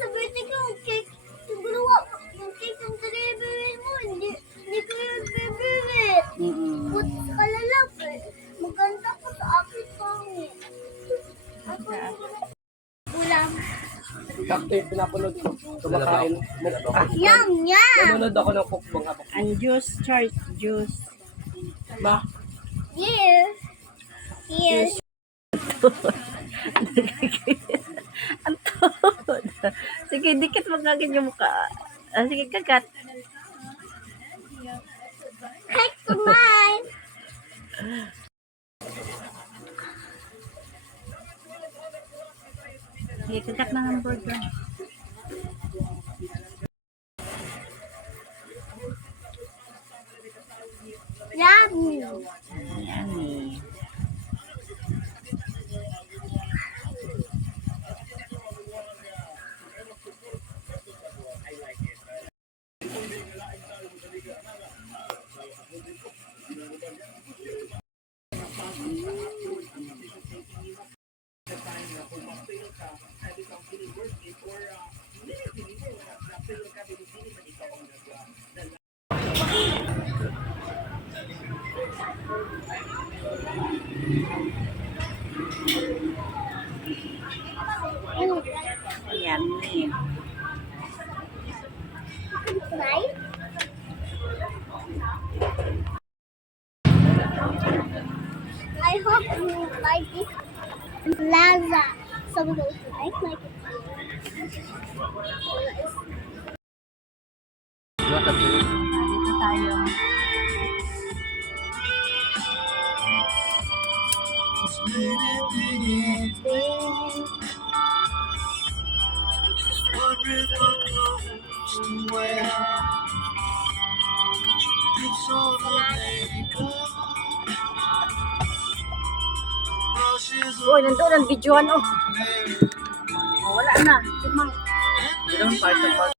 sa birthday ko, cake. Yung cake yung delivery mo, hindi ko yung favorite. Puts ka lalap eh. Maganda ko sa akin pangit. Ulam. Sakto yung pinapanood ko. Kumakain. Yum, yum. Nanonood ako ng cookbang habang. Ang juice, Charles, juice. Ba? Here. Here. Ang toad. Sige, dikit mo kagad yung mukha. Sige, kagat. Cake to mine. Sige, kagat ng hamburger. Yummy. Yummy. Yummy. Right? I hope you like this plaza. Some of those like it. Dito tayo. Uy, nandun ang videoan oh. Oh, wala na. Timang. Ilang part ng part.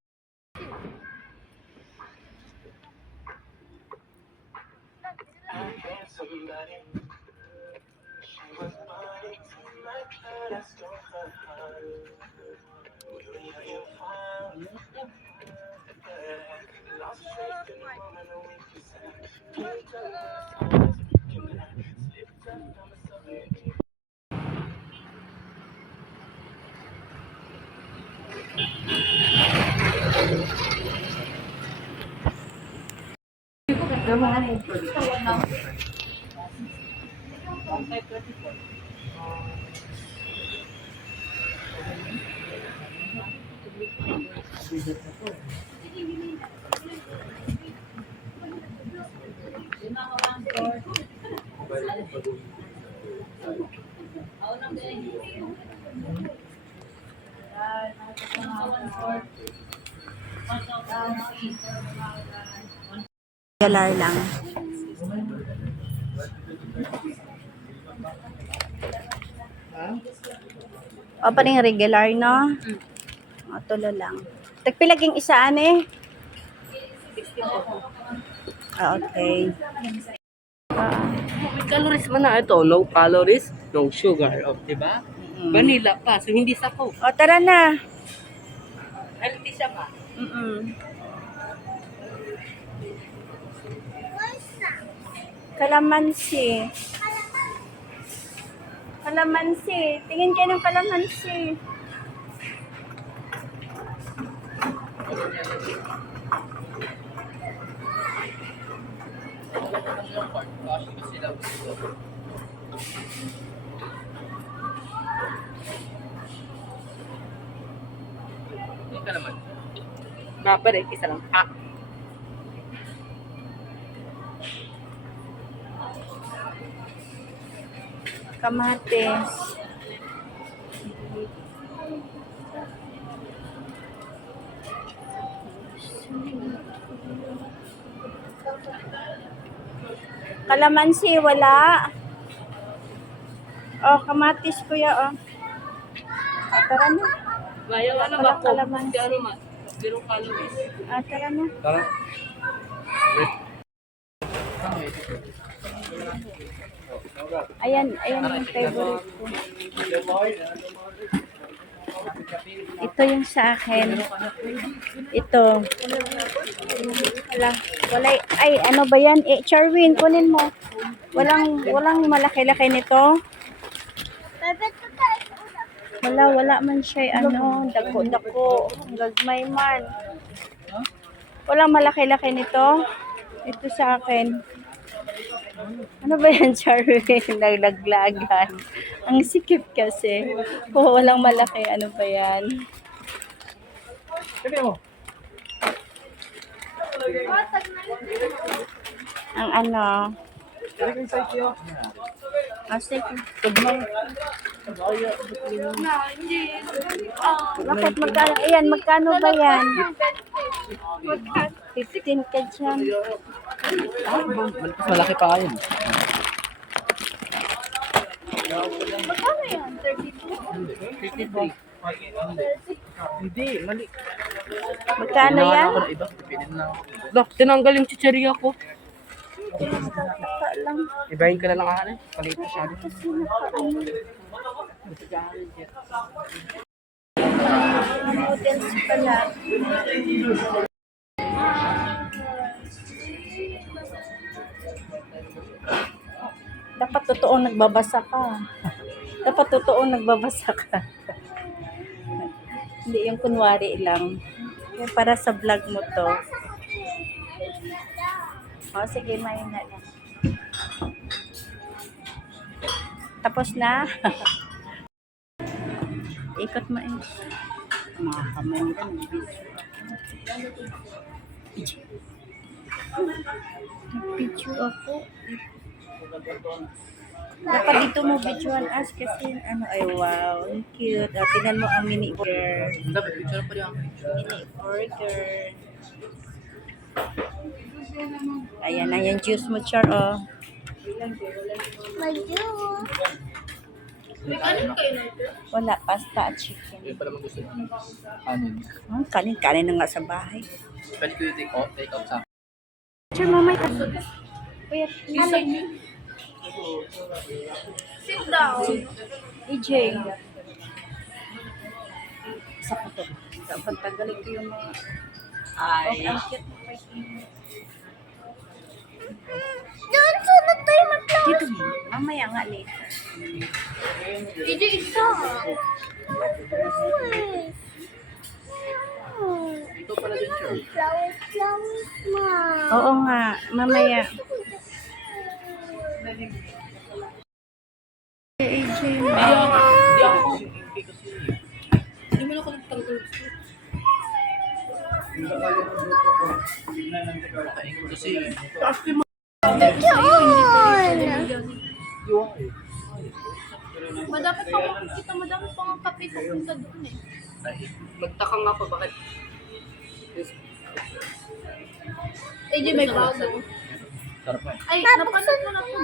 Regular lang. O, pa rin regular, no? O, tulo lang. Tagpilaging isa, ane? Okay. May calories man na ito. No calories, no sugar. O, diba? Vanilla pa. So, hindi sako. O, tara na. Healthy siya pa. Kalamansi. Kalamansi. Tingin kayo ng kalamansi. Hindi ka naman. Babalik, isa lang. Kamatis. Kalamansi, wala. Oh, kamatis kuya, oh. Tara na. Bayaw, ano Wala ba ko? kalamansi. Ano ma? Zero calories. Tara na. Tara. Ayan yung favorite ko. Ito yung sa akin. Ito. Wala. Ay, ano ba yan? Eh, Charwin, kunin mo. Walang malaki-laki nito. Bebet ko tayo. Wala man siya, ano, dako-dako. Gagmay man. Walang malaki-laki nito. Ito sa akin. Ano ba yan, Charwin? Naglaglagan. Ang sikip kasi. Oh, walang malaki. Ano ba yan? Ang ano? Sige. Bakit magkano? Ayan, magkano ba yan? 15 ka dyan. Mas malaki pa ngayon. Magkano yan? 32? Hindi, mali. Magkano yan? Dok, tinanggal yung chicheria ko. Baka lang. Ibahin ka na lang ako. Palit na siya. Kasi nakaano. Noodles pala. Dapat totoong nagbabasa ka. Dapat totoong nagbabasa ka. Hindi yung kunwari lang. Kaya para sa vlog mo to. O, sige, mayin na lang. Tapos na. Ikot mo eh. Mga kamay nila. Nag-picture ako. Dapat dito mo videoan as kasi ano, ay wow, ang cute. Tingnan mo ang mini burger. Dapat picture pa rin ako. Mini burger. Ayan na yung juice mo, Char, oh. May juice. Wala, pasta at chicken. Hindi pa naman gusto. Kanin. Kanin na nga sa bahay. Pwede ko yung take out sa Char, mamay ka. Wait, Sit down. EJ. Isa pa to. Dapat tanggalin ko yung mga... Ay. Ang cute mo. Doon, sunod tayo mag-class. Dito mo. Mamaya nga later. Dito isa. Ito pala din, sir. Flowers, ma. Oo nga. Mamaya. EJ. Hindi ako kasi. Hindi mo na ako nagtanggal. Nakaingot kasi. Yun. Madami pa kita, madami pa ang kape pupunta doon eh. Magtaka nga pa bakit. AJ, may bago. Sarap pa. Ay, napanood mo na po.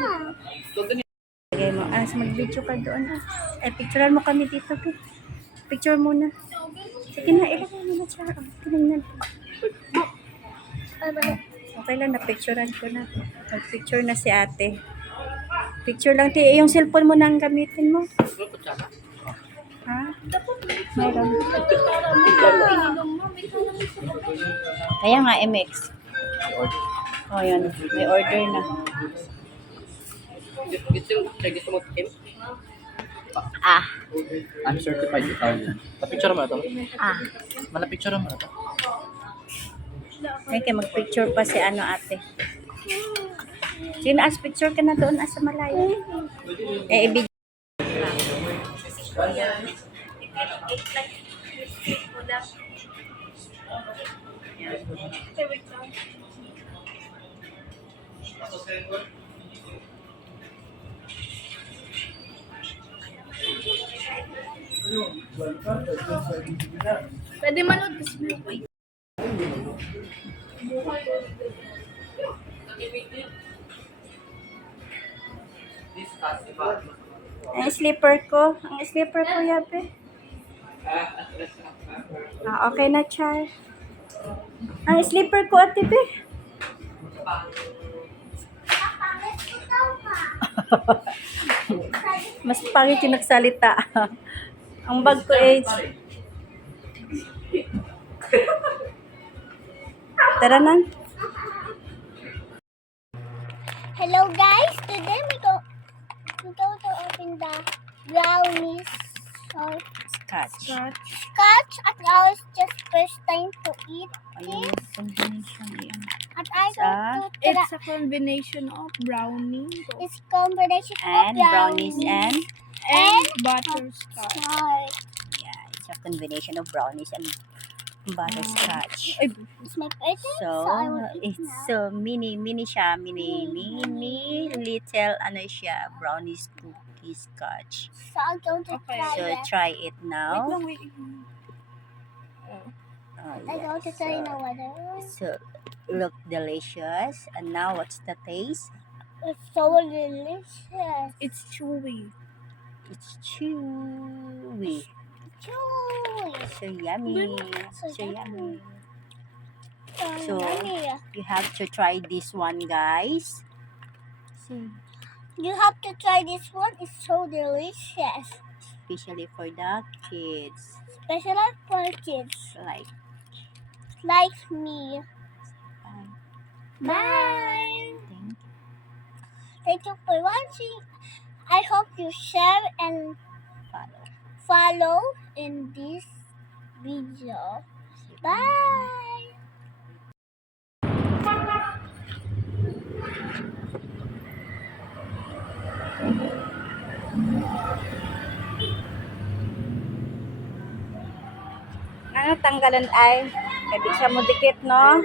Lagay mo. Mag-video ka doon. Eh, picturean mo kami dito. Picture muna. Sige na, ilagay mo na siya. Tinignan. Okay lang, na-picturean ko na. Mag-picture na si ate. Picture lang. Yung cellphone mo na ang gamitin mo. Ha? Meron. Kaya nga, MX. Oh, yun. May order na. Gusto mo tikim? Ah. I'm certified Italian. Na-picture mo na ito? Ah. Malapicture mo na ito? May mag-picture pa si ano ate. Sino as picture ka na doon sa malayo? Eh, ibig. Pwede manood kasi may Ang slipper ko. Ang slipper ko, yabe. Okay na, Char. Ang slipper ko, ate, be. Mas pangit yung nagsalita. Ang bag ko Tara na. Hello guys, today we go to open the brownies or Scotch. scotch at our just first time to eat Ayun, this. combination yan. At I go to It's a combination of brownie it's combination And of brownies and and butterscotch. scotch. yeah, it's a combination of brownies and butterscotch. It's my birthday, So, I will eat it's now. so mini siya, mini little ano siya, brownies cookie scotch. So I'm going to Okay. try So, it. try it now. Wait. Oh, I'm going to try now whether So, look delicious. And now, what's the taste? it's so delicious. It's chewy. It's chewy. Chewy. So yummy. So So yummy. So So, yummy. you have to try this one, guys. See, You have to try this one. It's so delicious. especially for the kids. Especially for kids Like, me. um, Bye. thank Thank you for watching. I hope you share and follow in this video. Bye. Ano tanggalan ay? Kadi siya mo dikit, no?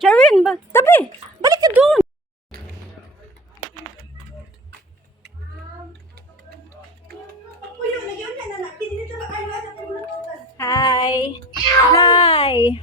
Charin, tabi! Balik ka doon! Hi! Hi!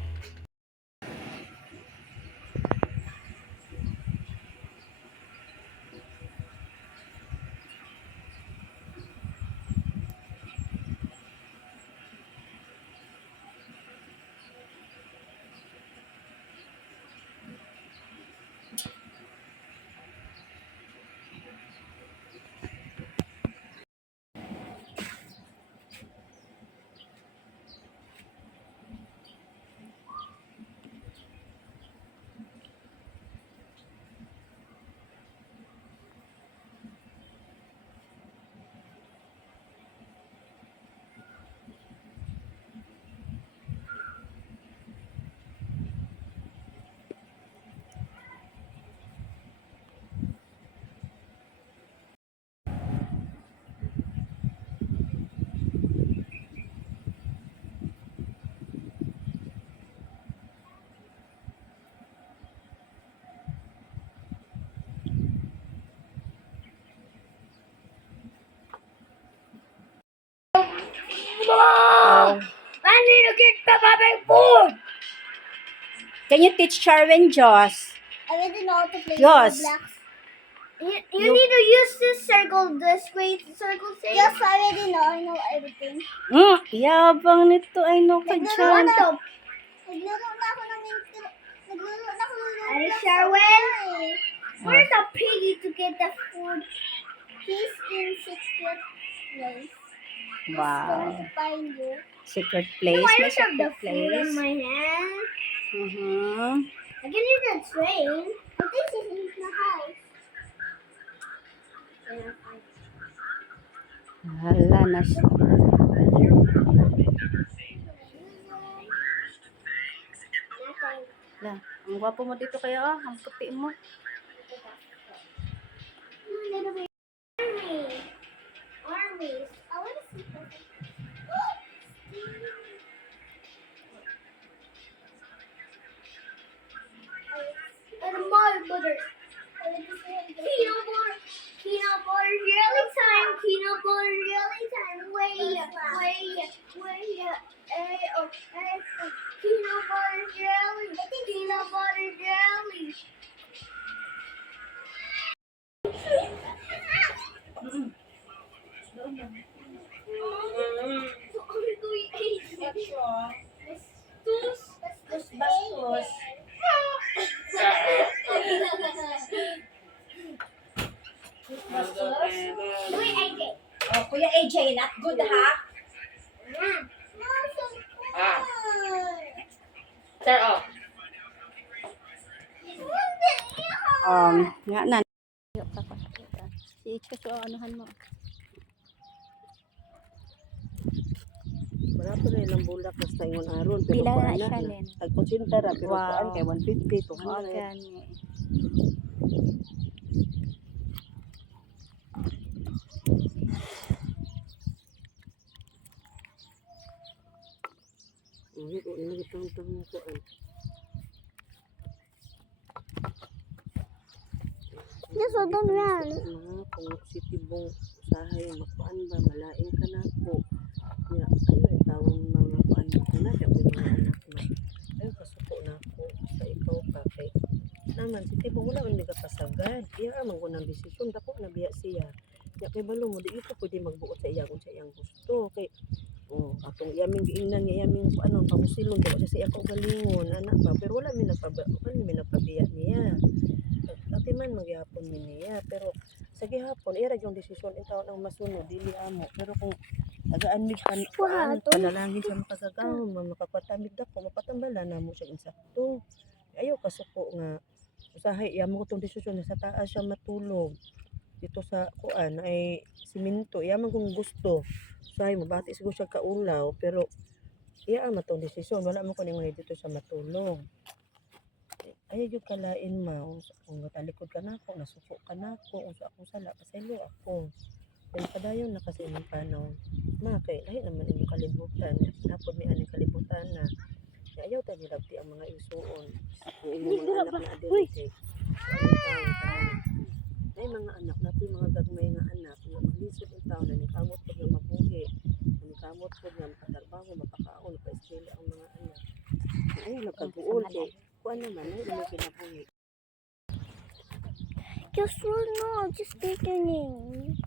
Oh. I need to get the baby food. Can you teach Charwin Joss? I already know how to play Yes. Roblox. You need to use this circle, this great circle thing. Yes, I already know. I know everything. Yabang nito ay no ka dyan. Naglaro na ako ng Roblox. Sharwin, where's the piggy to get the food? He's in secret place. He's Wow. going to find you. Secret No, place. I May don't have the secret food in place. my hand. Mhm. I can use the train. I think she's in the house. Hala na siya. Nothing. La, ang gwapo mo dito kaya ah. Ang puti mo. Little bit. Armies. I want to see them. And my butter. Peanut butter. Peanut butter jelly time. Peanut butter jelly time. Peanut butter jelly. Peanut butter jelly. Bastos. Wait, AJ. Oh, Kuya AJ, not good ha? Sir, oh. Nga na. Si Ichka so anuhan mo. Wala pa rin ang bulak basta ingon aron pero Pila kuan na na siya, Len? tagkotsinta ra pero Wow. kuan kay 150 to Mga gani. Uhit o ini itong mo kuan. Yes, I don't know. Mga kung si tibong usahay makuan ba malain ka na po. Ya ayo tawong mga kuan ka na kay mga anak na. Ayo kasuko na ko sa ikaw pa kay naman si tibong wala man ka pasagad. Iya man ko nang desisyon dako na biya siya. Ya kay balo mo di ito pwede magbuot sa iya kung sa iyang gusto kay atong iyaming giingnan niya iyaming ano pamusilon ko sa iya ko galingon anak ba pero wala mi nagpabiya niya. Ati man magyapon mi niya pero sa gihapon ira yung desisyon itaw nang masunod dili amo pero kung tagaan mi panalangin sa makagagahon makakwatamig dako mapatambala na mo siya insakto. Ayaw kasuko nga usahay iyamo ko tong desisyon na sa taas siya matulog dito sa kuan ay simento iyaman kung gusto usahay mabati siguro siya kaulaw pero iya ang matong desisyon wala mo ko ningon dito sa matulog. Ayaw yung kalain mo kung talikod ka na ako nasuko ka na ako kung sa akong sala pasaylo ako kaya padayon na kasi ng panaw kay lahi naman inyong kalibutan napod may aning kalibutan na ayaw tayo nilagti ang mga isuon ang inyong mga anak na adilite ay mga anak na po mga gagmay nga anak nga maglisod ang tao na nikamot po nga mabuhi nikamot po nga makatarbaho mapakaon pa-eskwela ang mga anak ay nagkaguol kay kuan naman ay imo kinabuhi. Just one no, just take your name.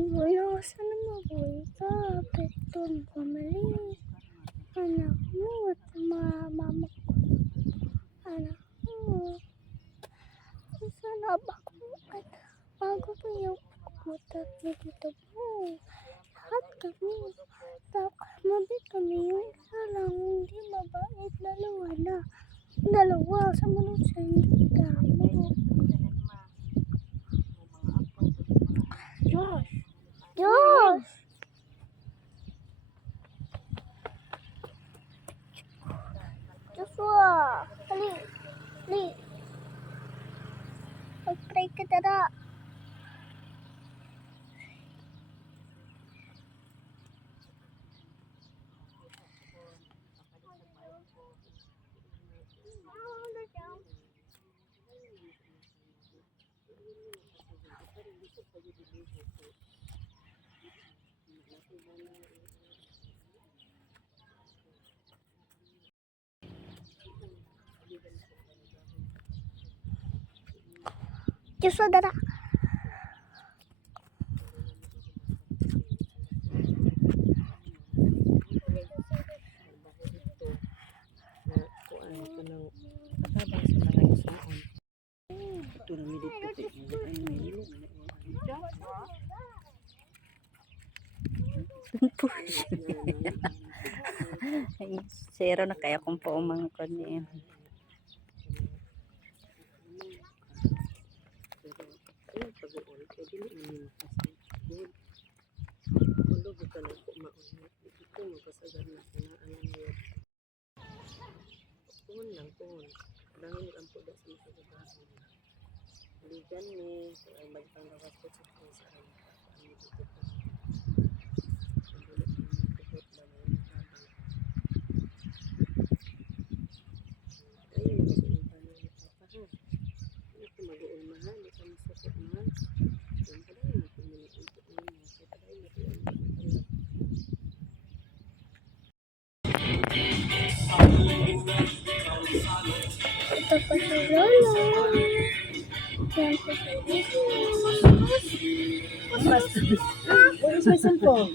Wala sana mabuhay ka, pero pamali. Anak mo at mama ko. Anak mo. Sana bago pa yung putak na dito mo. Lahat kami. Mabit kami yung isa lang. Hindi mabait. Dalawa na. Dalawa. Sumunod sa hindi kamo. Josh! Josh! Joshua! Hali! Hali! Mag-pray ka dara. Joshua dara. Push. Zero na kaya kung po mga kanya. Ayun, pag-uol, pwede na ini makasagod. Kulo ka na po maunod. Ito, magkasagad na kinaan mo. Tuhon lang, tuhon. Dahil ang puda sa makagabahan. Ligan ni, kung ay magpanggawas ko sa kung saan. Ano dito po. Ang bulit ng magkakot ba na yung habang. Ayun, kasi yung paano ni Papa ha. Ito mag-uol mahal, ito masakot mahal. Yung pala yung pumiliin ko naman. Kaya pala yung pumiliin ko. Ito pa si Lola. Yan pa si Where's my cellphone?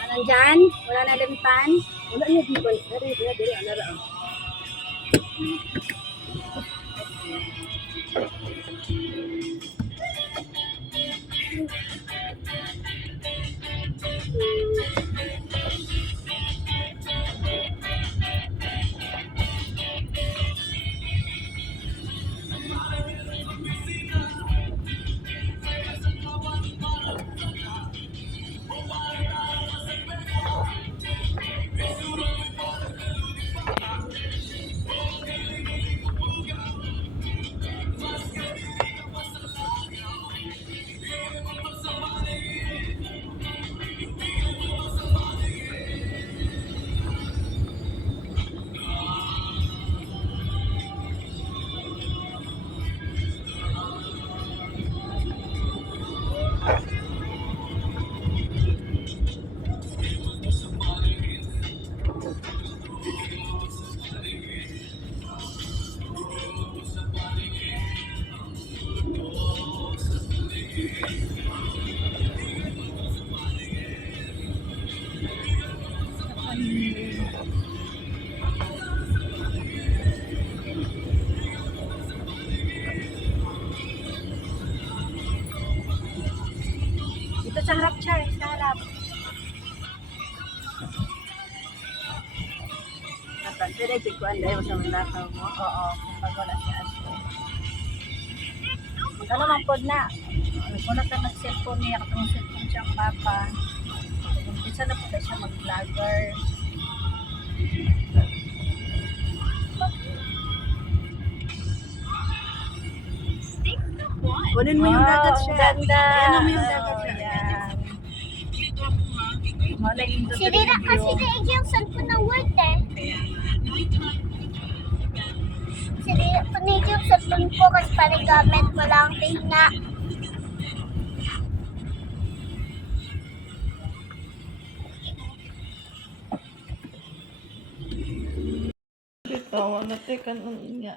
Ano dyan? Wala na limpan? Wala niya di ba? Dari, anara. Dito sa harap siya, sa harap. Pwede tikuan dahil sa manakaw mo. Oo, kung wala siya aso. Magkano mang pod na? Nagpunat na mag-cellphone niya, katong cellphone siyang papa. Umpisa na po siya mag-vlogger. Kunin mo yung dagat siya. Ganda. Ayan mo yung dagat siya. Yan. Wala yung Si Rira kasi kaigi yung cellphone ng word eh. Si Rira panigi yung cellphone ko kasi panigamit ko lang tingna. Bitaw, natikan niya.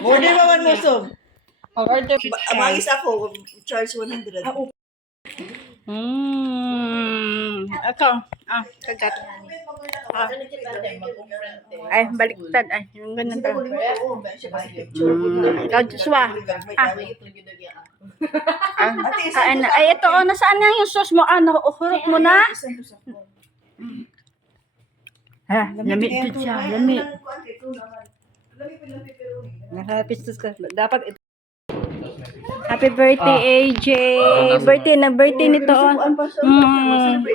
Order mo man mo sum. order. Amagis ako, charge 100. Ako. Kagat. Ay, baliktad. Ay, yung ganun to. Ikaw, Joshua. Ay, ito, nasaan na yung sauce mo? Nakuhurot mo na? Lamig ito siya. Lamig. Nakapistos ka. Dapat ito. Happy birthday, AJ. Birthday nito.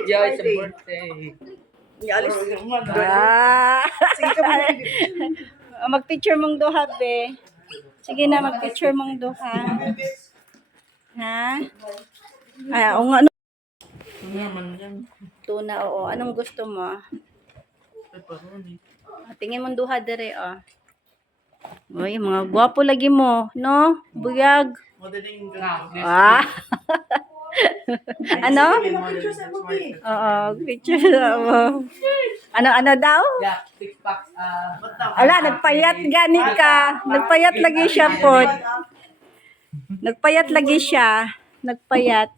Yeah, it's a birthday. Alis. Sige ka mag-picture mong duha, be. Sige na, mag-picture mong duha. Ha? Ay, o nga. Tuna, oo. Anong gusto mo? Tingin mong duha dire, oh. Uy, mga gwapo lagi mo, no? Buyag. Ah. Ano? Oo, picture mo. Ano daw? Yeah, 6 packs. Ala, nagpayat gani ka. Nagpayat lagi siya po. Nagpayat lagi siya. Nagpayat.